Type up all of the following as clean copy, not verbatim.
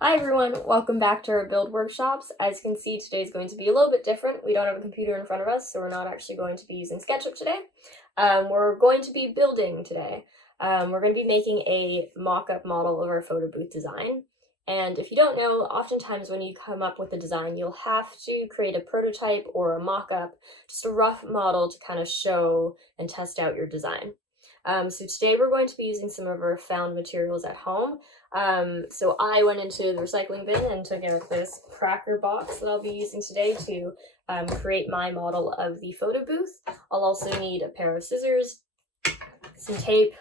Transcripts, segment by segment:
Hi everyone, welcome back to our build workshops. As you can see, today is going to be a little bit different. We don't have a computer in front of us, so we're not actually going to be using SketchUp today. We're going to be building today. We're going to be making a mock-up model of our photo booth design. And if you don't know, oftentimes when you come up with a design, you'll have to create a prototype or a mock-up, just a rough model to kind of show and test out your design. So today we're going to be using some of our found materials at home. So I went into the recycling bin and took out this cracker box that I'll be using today to create my model of the photo booth. I'll also need a pair of scissors, some tape,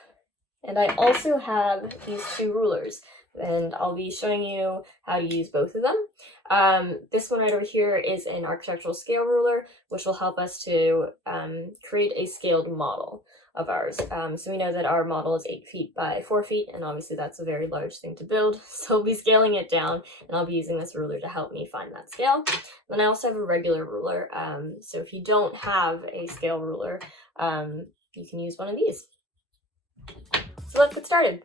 and I also have these two rulers, and I'll be showing you how to use both of them. This one right over here is an architectural scale ruler, which will help us to create a scaled model of ours. So we know that our model is 8 feet by 4 feet, and obviously that's a very large thing to build. So I'll be scaling it down, and I'll be using this ruler to help me find that scale. Then I also have a regular ruler. So if you don't have a scale ruler, you can use one of these. So let's get started.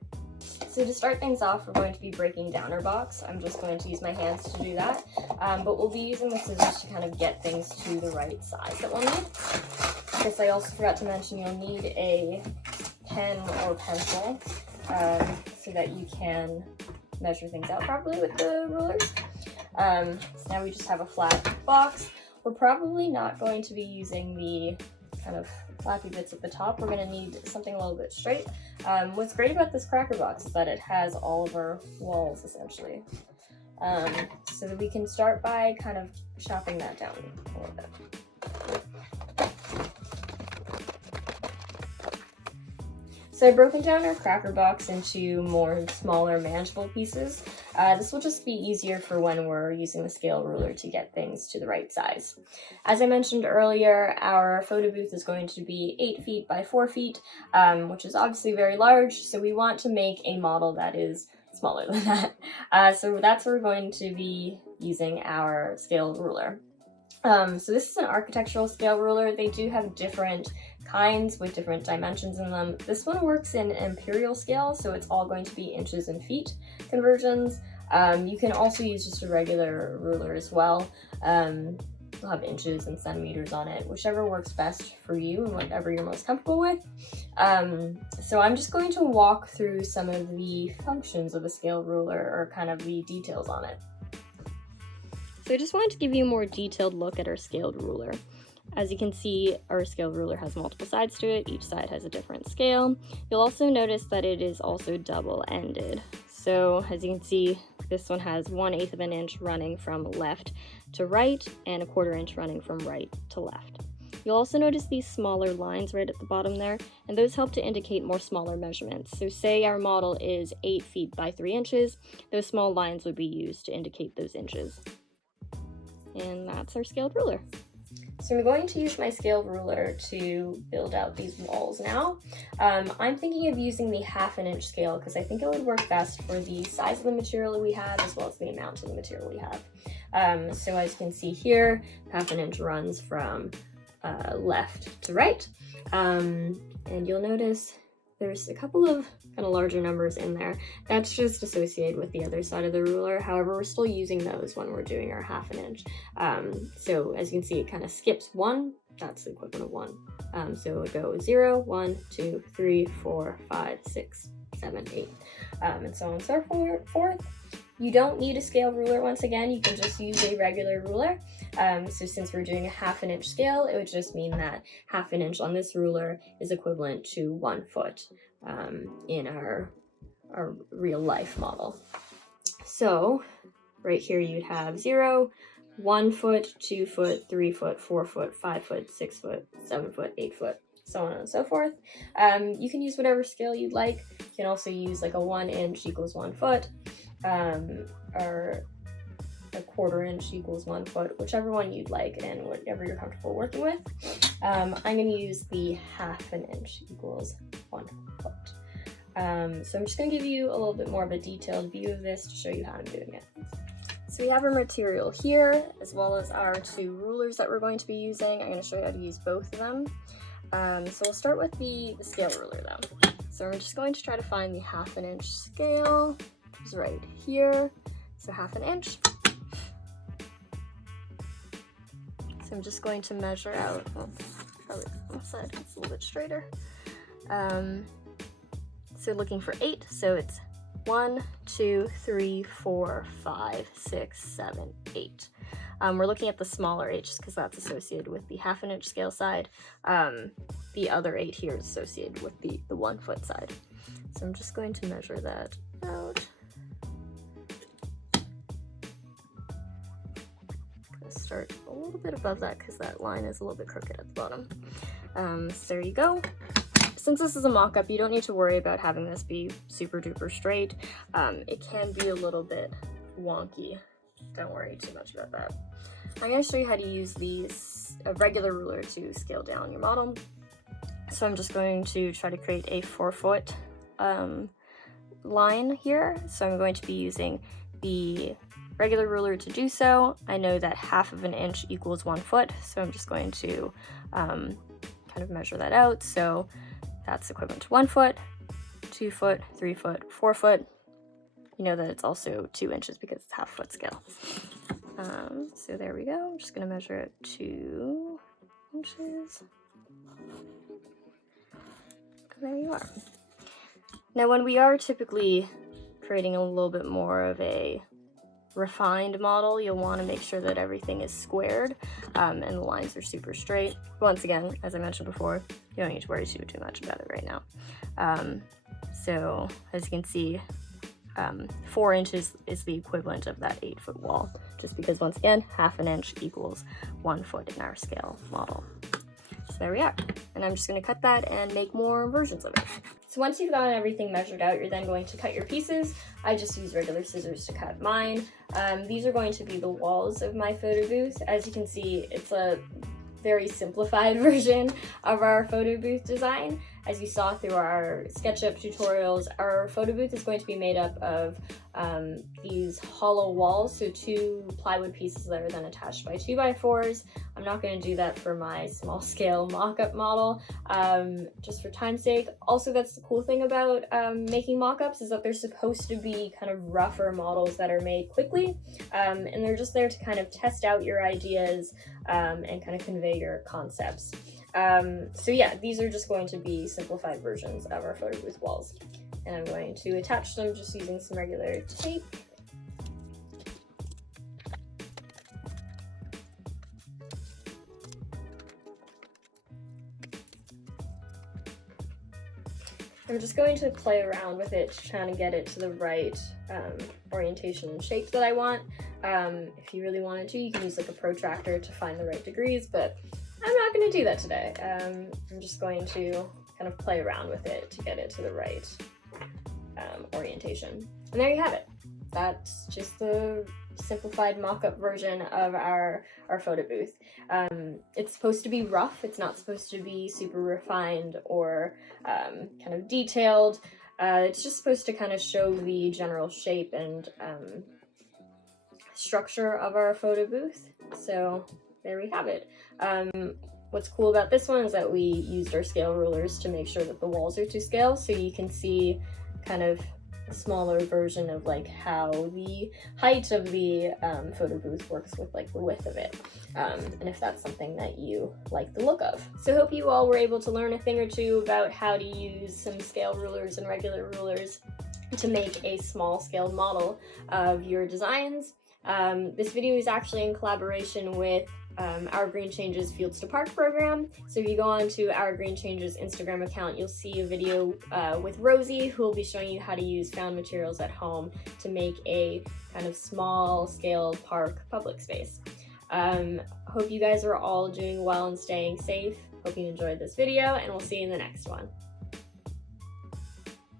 So to start things off, we're going to be breaking down our box. I'm just going to use my hands to do that, but we'll be using the scissors to kind of get things to the right size that we'll need. I guess I also forgot to mention you'll need a pen or pencil so that you can measure things out properly with the rulers. So now we just have a flat box. We're probably not going to be using the kind of flappy bits at the top. We're going to need something a little bit straight. What's great about this cracker box is that it has all of our walls essentially. So that we can start by kind of chopping that down a little bit. So I've broken down our cracker box into more smaller manageable pieces. This will just be easier for when we're using the scale ruler to get things to the right size. As I mentioned earlier, our photo booth is going to be 8 feet by 4 feet, which is obviously very large, so we want to make a model that is smaller than that. So that's where we're going to be using our scale ruler. So this is an architectural scale ruler. They do have different kinds with different dimensions in them. This one works in imperial scale, so it's all going to be inches and feet conversions. You can also use just a regular ruler as well. You'll have inches and centimeters on it, whichever works best for you and whatever you're most comfortable with. So I'm just going to walk through some of the functions of a scale ruler, or kind of the details on it. So I just wanted to give you a more detailed look at our scaled ruler. As you can see, our scale ruler has multiple sides to it. Each side has a different scale. You'll also notice that it is also double-ended. So as you can see, this one has 1/8 of an inch running from left to right and 1/4 inch running from right to left. You'll also notice these smaller lines right at the bottom there, and those help to indicate more smaller measurements. So say our model is 8 feet by 3 inches, those small lines would be used to indicate those inches. And that's our scaled ruler. So I'm going to use my scaled ruler to build out these walls now. I'm thinking of using the 1/2 inch scale because I think it would work best for the size of the material we have as well as the amount of the material we have. So as you can see here, 1/2 inch runs from left to right. And you'll notice there's a couple of kind of larger numbers in there. That's just associated with the other side of the ruler. However, we're still using those when we're doing our 1/2 inch. So as you can see, it kind of skips 1. That's the equivalent of 1. So it goes 0, 1, 2, 3, 4, 5, 6, 7, 8, and so on and so forth. You don't need a scale ruler once again, you can just use a regular ruler. So since we're doing a 1/2 inch scale, it would just mean that 1/2 inch on this ruler is equivalent to 1 foot in our real life model. So right here you'd have 0, 1 foot, 2 foot, 3 foot, 4 foot, 5 foot, 6 foot, 7 foot, 8 foot, so on and so forth. You can use whatever scale you'd like. You can also use like a 1 inch equals 1 foot, or a 1/4 inch equals 1 foot, whichever one you'd like and whatever you're comfortable working with. I'm going to use the 1/2 inch equals 1 foot. So I'm just going to give you a little bit more of a detailed view of this to show you how I'm doing it. So we have our material here, as well as our 2 rulers that we're going to be using. I'm going to show you how to use both of them. So we'll start with the scale ruler though. So we're just going to try to find the 1/2 inch scale, which is right here. so 1/2 inch. So I'm just going to measure out, oh, probably on the side, it's a little bit straighter. So looking for 8, so it's 1, 2, 3, 4, 5, 6, 7, 8. We're looking at the smaller 8 just because that's associated with the 1/2 inch scale side. The other 8 here is associated with the 1 foot side. So I'm just going to measure that out. Start a little bit above that because that line is a little bit crooked at the bottom. So there you go. Since this is a mock-up, you don't need to worry about having this be super duper straight. It can be a little bit wonky. Don't worry too much about that. I'm going to show you how to use a regular ruler to scale down your model. So I'm just going to try to create a 4-foot line here. So I'm going to be using the regular ruler to do so. I know that 1/2 inch equals 1 foot, so I'm just going to kind of measure that out. So that's equivalent to 1 foot, 2 foot, 3 foot, 4 foot. You know that it's also 2 inches because it's 1/2 foot scale. So there we go. I'm just going to measure it 2 inches. And there you are. Now when we are typically creating a little bit more of a refined model, you'll want to make sure that everything is squared and the lines are super straight. Once again, as I mentioned before, you don't need to worry too much about it right now. So as you can see, 4 inches is the equivalent of that 8-foot wall, just because once again 1/2 inch equals 1 foot in our scale model. So there we are. And I'm just going to cut that and make more versions of it. So once you've gotten everything measured out, you're then going to cut your pieces. I just use regular scissors to cut mine. These are going to be the walls of my photo booth. As you can see, it's a very simplified version of our photo booth design. As you saw through our SketchUp tutorials, our photo booth is going to be made up of these hollow walls, so 2 plywood pieces that are then attached by 2x4s. I'm not going to do that for my small scale mock-up model, just for time's sake. Also, that's the cool thing about making mock-ups is that they're supposed to be kind of rougher models that are made quickly, and they're just there to kind of test out your ideas and kind of convey your concepts. So yeah, these are just going to be simplified versions of our photo booth walls. And I'm going to attach them just using some regular tape. I'm just going to play around with it, trying to get it to the right orientation and shape that I want. If you really wanted to, you can use like a protractor to find the right degrees, but I'm not going to do that today. I'm just going to kind of play around with it to get it to the right orientation. And there you have it. That's just the simplified mock-up version of our photo booth. It's supposed to be rough. It's not supposed to be super refined or kind of detailed. It's just supposed to kind of show the general shape and structure of our photo booth. So there we have it. What's cool about this one is that we used our scale rulers to make sure that the walls are to scale, so you can see kind of a smaller version of like how the height of the photo booth works with like the width of it, and if that's something that you like the look of. So I hope you all were able to learn a thing or two about how to use some scale rulers and regular rulers to make a small scale model of your designs. This video is actually in collaboration with Our Green Changes Fields to Park program. So if you go on to Our Green Changes Instagram account, you'll see a video with Rosie, who will be showing you how to use found materials at home to make a kind of small scale park public space. Hope you guys are all doing well and staying safe. Hope you enjoyed this video, and we'll see you in the next one.